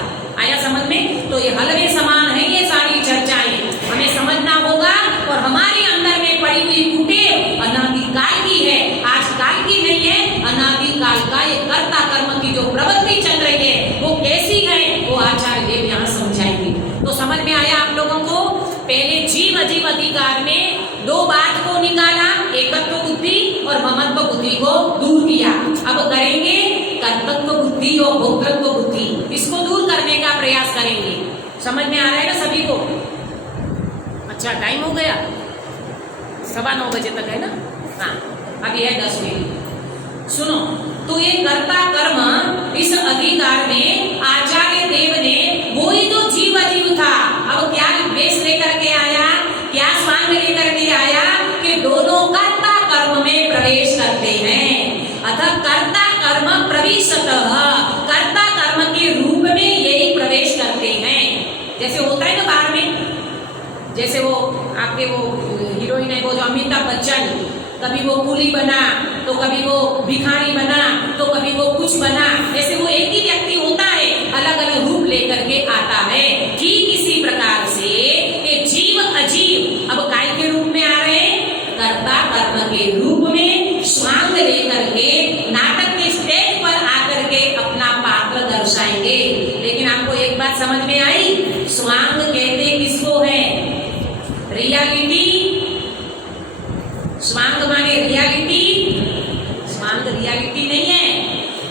आया समझ में? तो ये हलवे समान है ये सारी चर्चाएं, हमें समझना होगा। और हमारे अंदर में पड़ी हुई कुटेव अनादिकाल की है, आज काल की नहीं है, अनादिकाल का ये कर्ता कर्म की जो प्रवृत्ति चल रही है वो कैसी है, वो आचार्य देव यहाँ समझाएंगे। तो समझ में आया आप लोगों को? पहले जीव अजीव अधिकार में 2 बात को निकाला, एकत्व बुद्धि और ममत्व बुद्धि को दूर किया। अब करेंगे कर्तृत्व बुद्धि और भोक्तृत्व बुद्धि, इसको दूर करने का प्रयास करेंगे। समझ में आ रहा है ना सभी को? अच्छा टाइम हो गया, 9:15 बजे तक है ना? हाँ अभी है 10 मिनट। सुनो, तो ये कर्ता कर्म इस अधिकार में आचार्य देव ने वही जो जीव अजीव था, अब क्या वेश लेकर के आया, क्या स्वांग लेकर के आया कि दोनों कर्ता कर्म में प्रवेश करते हैं। अतः कर्ता कर्म प्रविशतः, कर्ता कर्म के रूप में यही प्रवेश करते हैं। जैसे होता है ना बाहर में, जैसे वो आपके वो हीरोइन है वो जो अमिताभ बच्चन, कभी वो कूली बना तो कभी वो भिखारी बना तो कभी वो कुछ बना, जैसे वो एक ही व्यक्ति होता है, अलग अलग रूप लेकर के आता है। ठीक इसी प्रकार से ये जीव अजीव अब काय के रूप में आ रहे हैं? कर्ता कर्म के रूप में स्वांग लेकर के नाटक के स्टेज पर आकर के अपना पात्र दर्शाएंगे। लेकिन आपको एक बात समझ में आई, स्वांग कहते किसको है? रियलिटी। स्वांग माने रियलिटी, स्वांग रियलिटी नहीं है।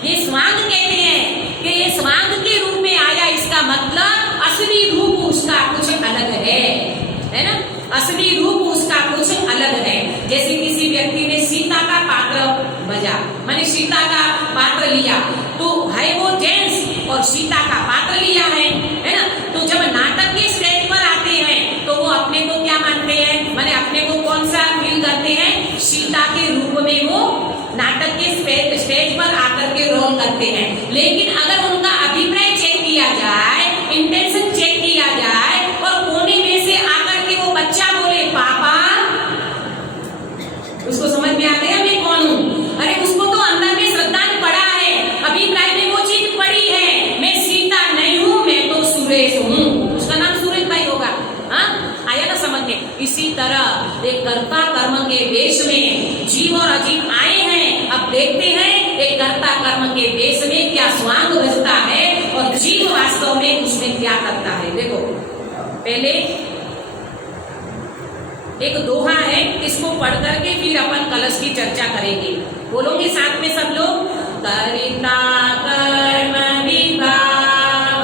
ये स्वांग कहते हैं कि ये स्वांग के रूप में आया, इसका मतलब असली रूप उसका कुछ अलग है ना? असली रूप उसका कुछ अलग है। जैसे किसी व्यक्ति ने सीता का पात्र बजा, माने सीता का पात्र लिया, तो है वो जेंट्स और सीता का पात्र लिया है ना? तो जब नाटक के स्टेज पर आते हैं तो वो अपने को क्या मानते हैं? माने अपने को कौन सा फील करते हैं? सीता के रूप में वो नाटक के स्टेज पर आकर के रोल करते हैं। लेकिन अगर उनका अभिप्राय चेक किया जाए, इंटेंशन चेक किया जाए और कोने में से आकर के वो बच्चा बोले पापा, उसको समझ में आ गया मैं कौन हूँ? अरे उसको तो अंदर में श्रद्धांजलि पड़ा है, अभिप्राय में वो चीज पड़ी है, मैं सीता नहीं हूँ, मैं तो सुरेश हूँ। उसका नाम सुरेश भाई होगा। हाँ, आया ना समझ में? इसी तरह एक कर्ता कर्म के वेश में जीव और अजीव आए हैं। अब देखते हैं एक कर्ता कर्म के वेश में क्या स्वांग बजता है और जीव वास्तव में उसमें क्या करता है। देखो, पहले एक दोहा है, इसको पढ़ करके फिर अपन कलश की चर्चा करेंगे। बोलोगे साथ में सब लोग? करिता कर्म विभाव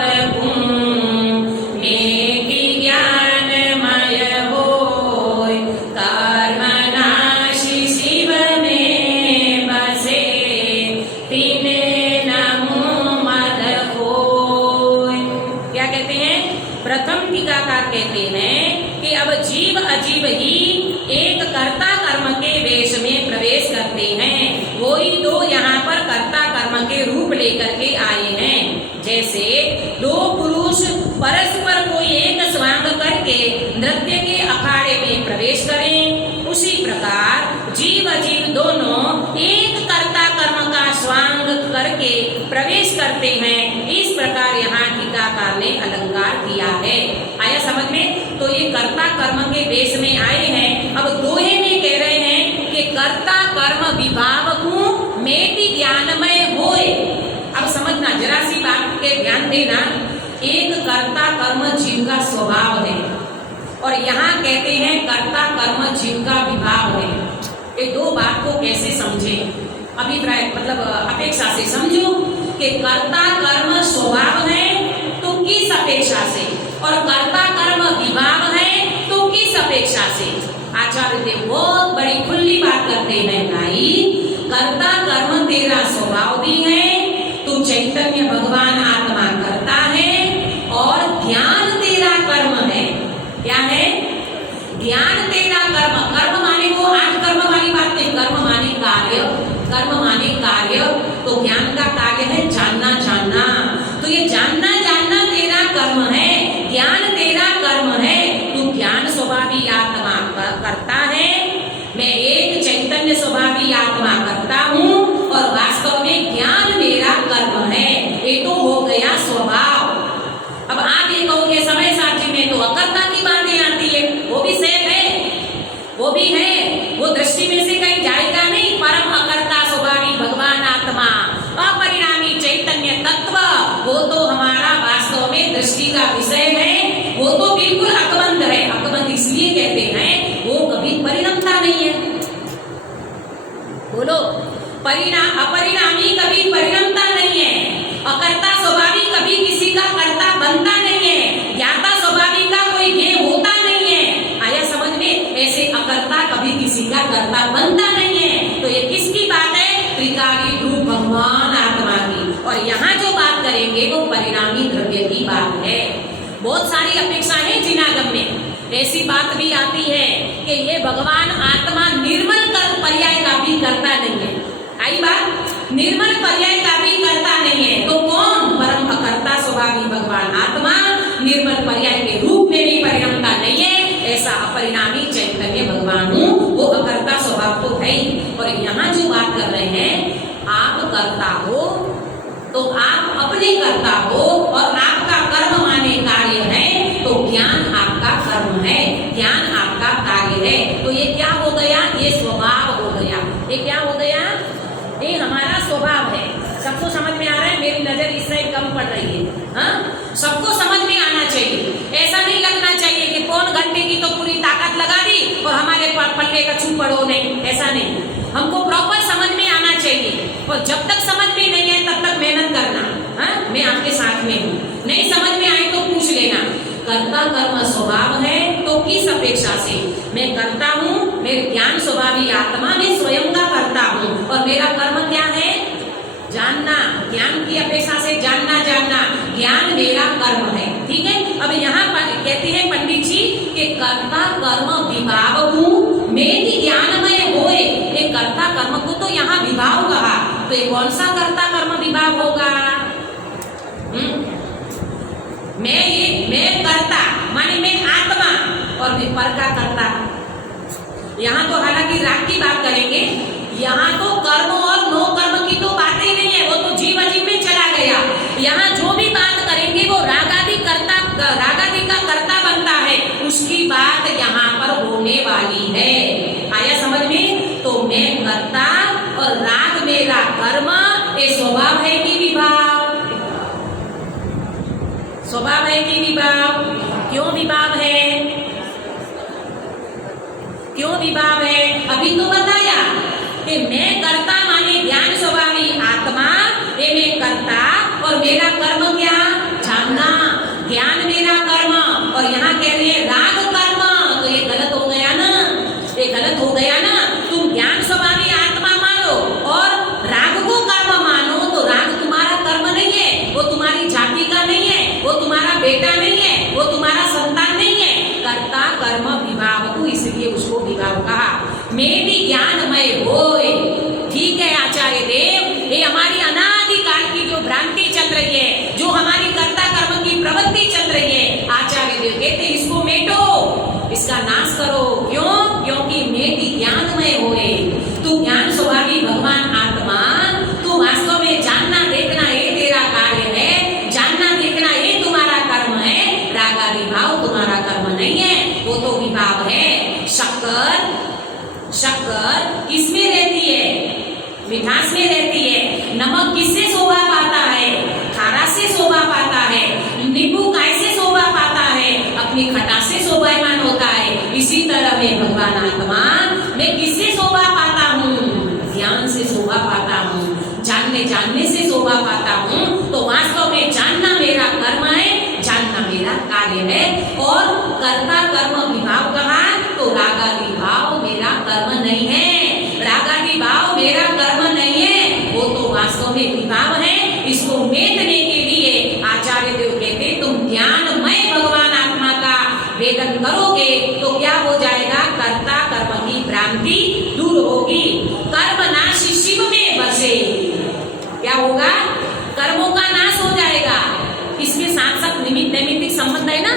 नेति ज्ञानमय होय, कर्म नाशि शिव में बसे, तिने नमो मद होय। क्या कहते हैं? प्रथम टीकाकार कहते हैं कि अब जीव अजीव ही एक कर्ता कर्म के वेश में प्रवेश करते हैं। वही दो यहाँ पर कर्ता कर्म के रूप लेकर के आए हैं। जैसे दो पुरुष परस्पर कोई एक स्वांग करके नृत्य के अखाड़े में प्रवेश करें, उसी प्रकार जीव अजीव दोनों एक कर्ता कर्म का स्वांग करके प्रवेश करते हैं। इस प्रकार यहाँ टीकाकार ने अलंकार किया है। आया समझ में? तो ये कर्ता कर्म के वेश में आए हैं। अब दोहे में कह रहे हैं कि कर्ता कर्म विभावकु मेति ज्ञानमय होय। अब समझना, जरा सी बात के ध्यान देना। एक कर्ता कर्म जीव का स्वभाव है और यहाँ कहते हैं कर्ता कर्म जीव का विभाव है। ये दो बात को कैसे समझे? अभिप्राय मतलब अपेक्षा से समझो कि कर्ता कर्म स्वभाव है तो किस अपेक्षा से, और कर्ता कर्म विभाव है तो किस अपेक्षा से? आचार्य देव बहुत बड़ी खुली बात करते हैं भाई। कर्ता कर्म तेरा स्वभाव भी है, तू चैतन्य भगवान आत्मा करता है, और ध्यान तेरा कर्म है। क्या है? ध्यान तेरा कर्म। कर्म माने को आज कर्म वाली बात नहीं, कर्म माने कार्य, कर्म माने कार्य। तो ज्ञान का कार्य है जानना जानना। तो ये जानना जानना तेरा कर्म है, ज्ञान तेरा कर्म है। तू ज्ञान स्वभावी आत्मा करता है, मैं एक चैतन्य स्वभावी आत्मा करता हूँ, और वास्तव में ज्ञान मेरा कर्म है। ये तो हो गया स्वभाव। अब आप ये कहोगे समय साथी में तो अकर्ता की बातें आती है, वो भी सेफ है, वो भी है, वो दृष्टि में से कहीं जाएगा नहीं। परम अकर्ता स्वभावी भगवान आत्मा, अपरिणामी चैतन्य तत्व, वो तो हमारा वास्तव में दृष्टि का विषय है, वो तो बिल्कुल अकबंध है। अकबंध इसलिए कहते हैं वो कभी परिणमता नहीं है। बोलो, अपरिणामी कभी परिणमता नहीं है। अकर्ता स्वभावी कभी किसी का कर्ता बनता नहीं है। ज्ञाता स्वभावी का कोई ध्येय होता नहीं है। आया समझ में? ऐसे अकर्ता कभी किसी का कर्ता बनता नहीं है। तो ये किसकी बात है? त्रिकाली रूप भगवान आत्मा की। और यहाँ जो बात करेंगे वो परिणामी द्रव्य की बात है। बहुत सारी अपेक्षा है जिनागम में। ऐसी बात भी आती है कि ये भगवान आत्मा निर्मल पर्याय का भी करता नहीं है। आई बात? निर्मल पर्याय का भी करता नहीं है। तो कौन? परम अकर्ता स्वभावी भगवान आत्मा निर्मल पर्याय के रूप में भी परिणमता नहीं है। ऐसा अपरिणामी चैतन्य भगवान हूँ, वो अकर्ता स्वभाव तो है ही। और यहाँ जो बात कर रहे हैं, आप करता हो तो आप अपने करता हो, और आपका कर्म माने कार्य है, तो ज्ञान आपका कर्म है, ज्ञान आपका कार्य है। तो ये क्या हो गया? ये स्वभाव हो ये क्या हो गया, ये हमारा स्वभाव है। सबको समझ में आ रहा है? मेरी नजर इस साइड कम पड़ रही है। हाँ, सबको समझ में आना चाहिए। ऐसा नहीं लगना चाहिए कि पौन घंटे की तो पूरी ताकत लगा दी और हमारे पल्ले का छू पड़ो, नहीं, ऐसा नहीं। हमको प्रॉपर समझ में आना चाहिए और जब तक समझ में नहीं है तब तक मेहनत करना। हाँ, मैं आपके साथ में हूँ। नहीं समझ में आए तो पूछ लेना। कर्ता कर्म स्वभाव है तो किस अपेक्षा से मैं करता हूँ? मेरे ज्ञान स्वभावी आत्मा में स्वयं का करता हूँ और मेरा कर्म क्या है? जानना। ज्ञान की अपेक्षा से जानना, ज्ञान मेरा कर्म है। ठीक है। अब यहाँ पर कहते हैं पंडित जी कि कर्ता कर्म विभाव हूँ मैं भी ज्ञानमय होए। ये कर्ता कर्म को तो यहाँ विभाव कहा, तो ये कौन सा कर्ता कर्म विभाव होगा? मैं कर्ता माने मैं आत्मा और मैं पर का कर्ता। यहाँ तो हालांकि राग की बात करेंगे, यहाँ तो कर्म और नो कर्म की तो बात ही नहीं है, वो तो जीव अजीव में चला गया। यहाँ जो भी बात करेंगे वो रागादि का कर्ता बनता है, उसकी बात यहाँ पर होने वाली है। आया समझ में? तो मैं कर्ता और राग मेरा कर्म, ये स्वभाव है कि विभाव? स्वभाव है कि विभाव? क्यों विभाव है? क्यों विभाव है? अभी तो बताया कि मैं कर्ता माने ज्ञान स्वभावी आत्मा, ये मैं कर्ता और मेरा कर्म क्या? जानना। ज्ञान मेरा कर्म और यहाँ कह रहे हैं राग कर्म, तो ये गलत हो गया ना, ये गलत हो गया ना। तुम ज्ञान स्वभावी आत्मा मानो और राग को कर्म मानो, तो राग तुम्हारा कर्म नहीं है, वो तुम्हारी जाति का नहीं है, वो तुम्हारा बेटा नहीं है, वो तुम्हारा संतान नहीं है। कर्ता कर्म विभाव को इसलिए उसको विभाव कहा। मैं भी ज्ञानमय होए। ठीक है आचार्य देव, ये हमारी अनादिकाल की जो भ्रांति चल रही है, जो हमारी कर्ता कर्म की प्रवृत्ति चल रही है, आचार्य देव कहते इसको मेटो, इसका नाश करो। क्यों? क्योंकि मैं भी ज्ञानमय होए। तू ज्ञान स्वभावी भगवान आत्मा, तू वास्तव में जानना देखना ये तेरा कार्य है, जानना देखना ये तुम्हारा कर्म है। रागादि भाव तुम्हारा कर्म नहीं है, वो तो विभाव है। शक्कर किसमें रहती है? मिठास में रहती है। नमक किससे शोभा पाता है? खारा से शोभा पाता है। नींबू कैसे शोभा पाता है? अपनी खटास से शोभायमान होता है। इसी तरह में भगवान आत्मा मैं किससे शोभा पाता हूँ? ज्ञान से शोभा पाता हूँ, जानने से शोभा पाता हूँ। तो वास्तव में जानना मेरा कर्म है, जानना मेरा कार्य है। और कर्ता कर्म विभाव कहा तो रागादि भाव मेरा कर्म नहीं है। रागादि भाव मेरा कर्म नहीं है, वो तो वास्तव में विभाव है। इसको मेटने के लिए आचार्य देव कहते तुम ज्ञानमय भगवान आत्मा का वेदन करोगे तो क्या हो जाएगा? कर्ता कर्म की भ्रांति दूर होगी। कर्म नाशी शिव में बसे। क्या होगा? कर्मों का नाश हो जाएगा। इसके साथ साथ निमित्त नैमित्तिक संबंध है ना,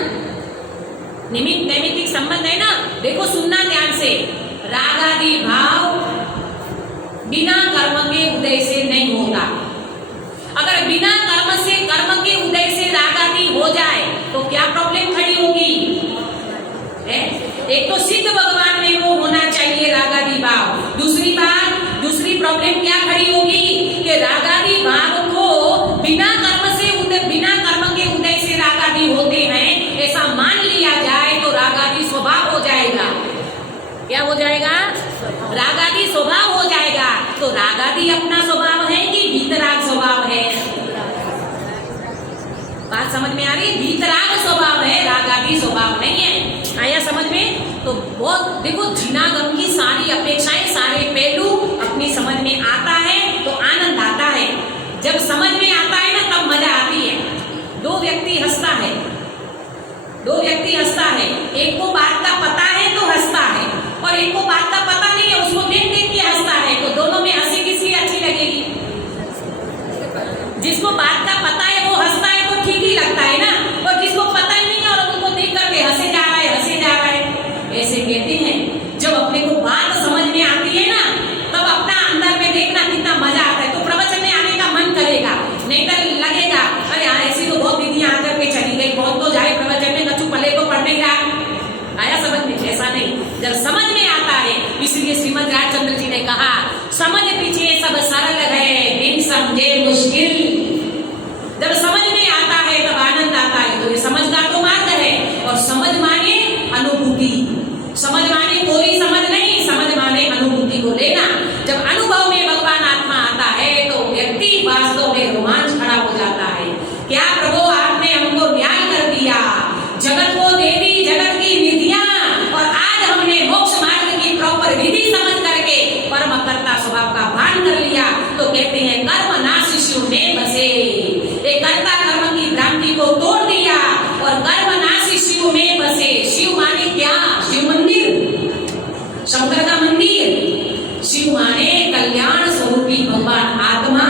निमित्त नैमित्तिक संबंध है ना। देखो सुनना ध्यान से, रागादि भाव बिना कर्म के उदय से नहीं होता। अगर बिना कर्म से कर्म के उदय से रागादि हो जाए तो क्या प्रॉब्लम खड़ी होगी? एक तो सिद्ध भगवान में वो होना चाहिए रागादि भाव। दूसरी प्रॉब्लम क्या खड़ी होगी कि रागादि भाव को बिना कर्म के उदय से रागादि होते हैं ऐसा मान लिया जाए तो रागादि स्वभाव हो जाएगा। क्या हो जाएगा? रागादि स्वभाव हो जाएगा। तो रागादि अपना स्वभाव है कि वीतराग स्वभाव है? बात समझ में आ रही है? वीतराग स्वभाव है, रागादि स्वभाव नहीं है। आया समझ में? तो बहुत देखो जिनागम की सारी अपेक्षाएं, सारे पहलू अपनी समझ में आता है तो आनंद आता है। जब समझ में आता है ना तब मजा आती है। दो व्यक्ति हंसता है, एक को बात का पता है तो हंसता है और एक को बात का पता नहीं है, उसको देख के हंसता है। तो दोनों में हंसी किसकी अच्छी लगेगी? जिसको बात का पता है वो हंसता है तो ठीक ही लगता है ना, और जिसको पता ही नहीं है और उनको देख करके हंसे जा रहा है। ऐसे कहते हैं जब अपने को बात समझ में आती है ना तब अपना अंदर में देखना कितना मजा आता है। तो प्रवचन में आने का मन करेगा, नहीं तो लगेगा अरे यार ऐसी तो बहुत दीदियां आकर के चली गई, बहुत तो जाए प्रवचन में, कछु पले को पढ़ने का। आया समझ में? ऐसा नहीं। जब आता है। इसलिए श्रीमद राजचंद्र जी ने कहा, समझ पीछे सब सरल है, बिन समझे मुश्किल। जब समझ में आता है तब आनंद आता है। तो ये समझ का तो मार्ग है। और समझ माने अनुभूति, समझ माने कोई समझ नहीं, समझ माने अनुभूति को लेना। जब अनुभव में भगवान आत्मा आता है तो व्यक्ति वास्तव में रोमांच खड़ा हो जाता है। क्या प्रभु आपने हमको न्याय कर दिया, जगत को दे दी जगत की विधियां, और आज हमने मोक्ष मार्ग की प्रॉपर विधि समझ करके परम कर्ता स्वभाव का भान कर लिया। तो कहते हैं कर्म नाश शिव में बसे। एक कर्ता कर्म की भ्रांति को तोड़ दिया और कर्म नाश शिव में बसे। शिव माने क्या? शिव मंदिर, शंकर का मंदिर। शिव माने कल्याण स्वरूपी भगवान आत्मा,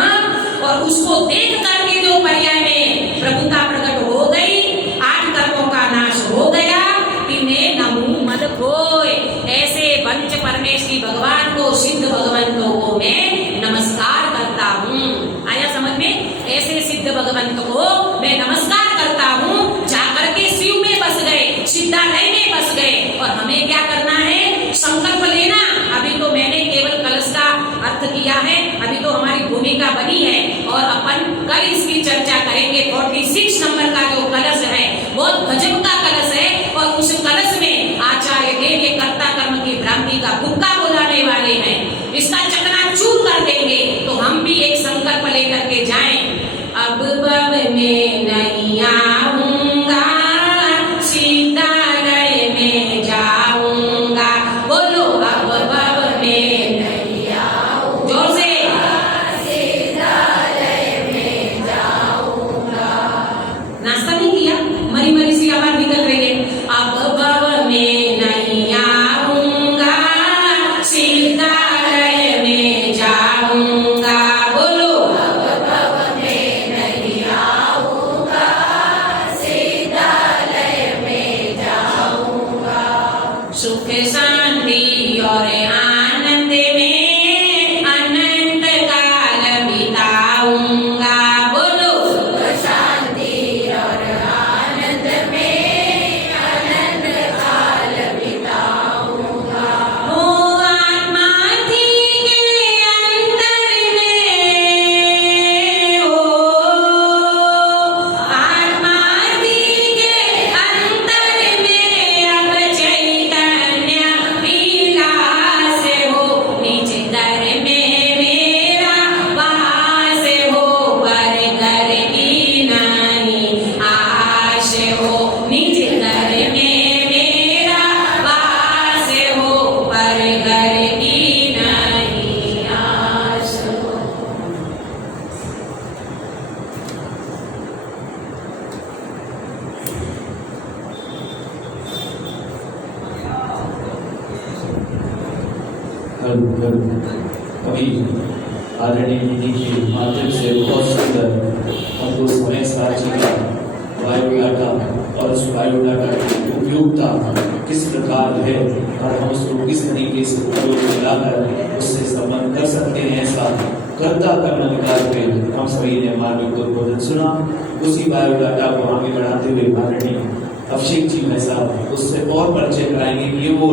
और उसको देख करके जो पर्याय में प्रभुता प्रकट हो गई, 8 कर्मों का नाश हो गया। तिन्हें नमो मद खोए। ऐसे पंच परमेश्वरी भगवान को, सिद्ध भगवंतों को मैं नमस्कार करता हूँ। आया समझ में? ऐसे सिद्ध भगवंत को मैं नमस्कार करता हूँ। जाकर के शिव में बस गए, सिद्धालय में बस गए। और हमें क्या करना है? संकल्प लेना। अभी तो मैंने केवल कलश का अर्थ किया है, अभी तो हमारी भूमिका बनी है, और अपन कल इसकी चर्चा करेंगे। 46 नंबर का जो कलश है बहुत गजब का कलश है, और उस कलश में आचार्य देव के कर्ता कर्म की भ्रांति का तुक्का बोलाने वाले हैं। इसका चकनाचूर कर देंगे। तो हम भी एक संकल्प लेकर के जाएं। अब बब में नहीं आऊंगा, सीतालय में जाऊंगा। बोलो, अब बब में नहीं आऊंगा। जोर से, सीतालय में जाऊंगा। नाश्ता नहीं किया? मरी मरी सी आवाज निकल रही है। अब बब में नहीं आऊंगा, सीतालय में जाऊंगा। बोलो, सुख शांति और आनंद में अनंत काल बिताऊंगा। बोलो, सुख शांति और आनंद में अनंत काल बिताऊंगा। ओ आत्मा थी के अंतर में, ओ आत्मा थी के अंतर में, अब चैतन्य विलास हो। निज घर में मेरा वास हो, पर घर की नहीं आश हो। निज घर में मेरा वास हो, पर घर की नहीं आश हो। कभी आदरणीय दीदी के माध्यम से बहुत सुंदर हमको समय साची का बायोडाटा और उस बायोडाटा की उपयोगिता किस प्रकार है और हम उसको किस तरीके से उपयोग मिलाकर उससे संबंध कर सकते हैं, ऐसा कर्ता कर्म निकाल के हम सभी ने मार्मिक उद्बोधन सुना। उसी बायोडाटा को आगे बढ़ाते हुए आदरणीय अभिषेक जी भाई साहब उससे और परिचय कराएंगे। ये वो